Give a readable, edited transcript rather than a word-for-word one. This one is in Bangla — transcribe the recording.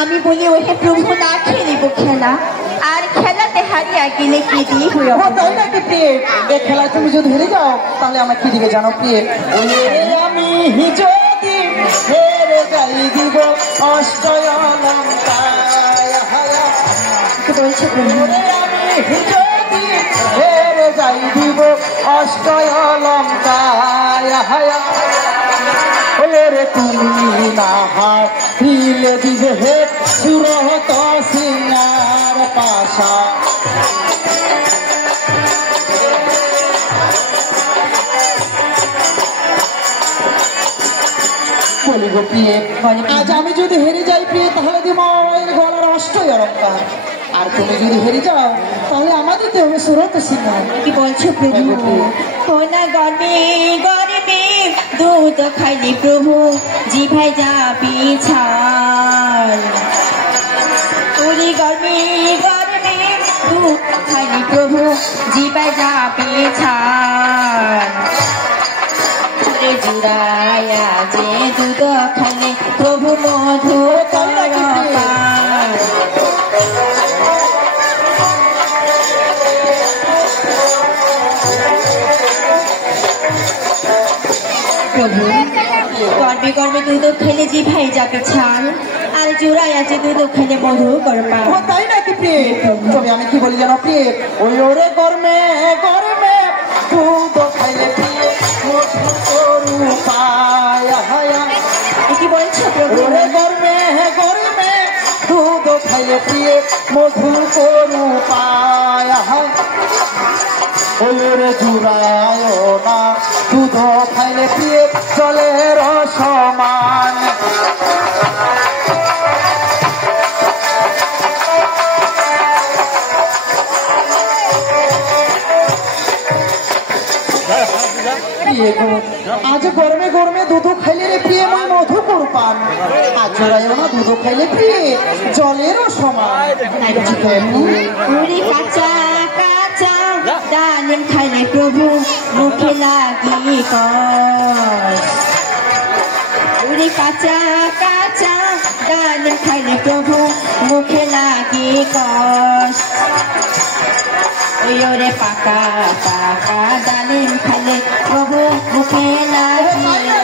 আমি বলি ওহে প্রভু না খেলিব খেলা আর খেলাতে হারিয়া গেলে কি দিয়ে হয়ে তাই নাকি প্রিয় এই খেলা তুমি যদি হেরে যাও তাহলে আমার কি দিবে জানো প্রিয় আমি যদি হেরে যাই দিব অষ্টয় বলছে প্রভু আমি যদি হেরে যাই দিব অষ্টয় লঙ্কায় ওরে তুমি না হারিলে দিবে হে সুরহত সিনার পাশা বলি গো প্রিয়ে আজ আমি যদি হেরে যাই প্রিয়ে তাহলে দিব গলার অষ্টই অলঙ্কার আর তুমি যদি হেরে যাও তাহলে আমাদের তো হবে সুরহত সিনার কি বলছো প্রভু কোনা গর্বে গর্বে দুধ খাইলে প্রভু জিভাই যাবি ছাল ওরে গর্বে গর্বে দুধ খাইলে প্রভু জিভাই যাবি ছাল ওরে জুড়াইয়া যে দুধ খাইলে প্রভু মধু গর্বে গর্বে দুধ খেলে জি ভাই যাবে ছাল আর জোড়ায় আছে দুধ খেলে মধু করবা তাই নাকি প্রিয় তবে আমি কি বলি জানো প্রিয় ওই ওরে গরমে গরমে দুধ খাইলে কি বলছো প্রভু ওরে গরমে গরমে দুধ খাইলে প্রিয় মধু করু পায় ওরে জুড়ায় না দুধ খাইলে প্রিয় জলের সমান আজ গরমে গরমে দুধ খাইলে রে প্রিয় মা মধু করপান আজ জোড়ায়ও না দুধ খাইলে প্রিয় জলেরও সমান কাঁচা কাঁচা ডালিম খাইলে প্রভু মুখে লাগি করি কাঁচা কাঁচা ডালিম খাইলে প্রভু মুখে লাগি কষ ওরে পাকা পাকা ডালিম খাইলে প্রভু মুখে লাগি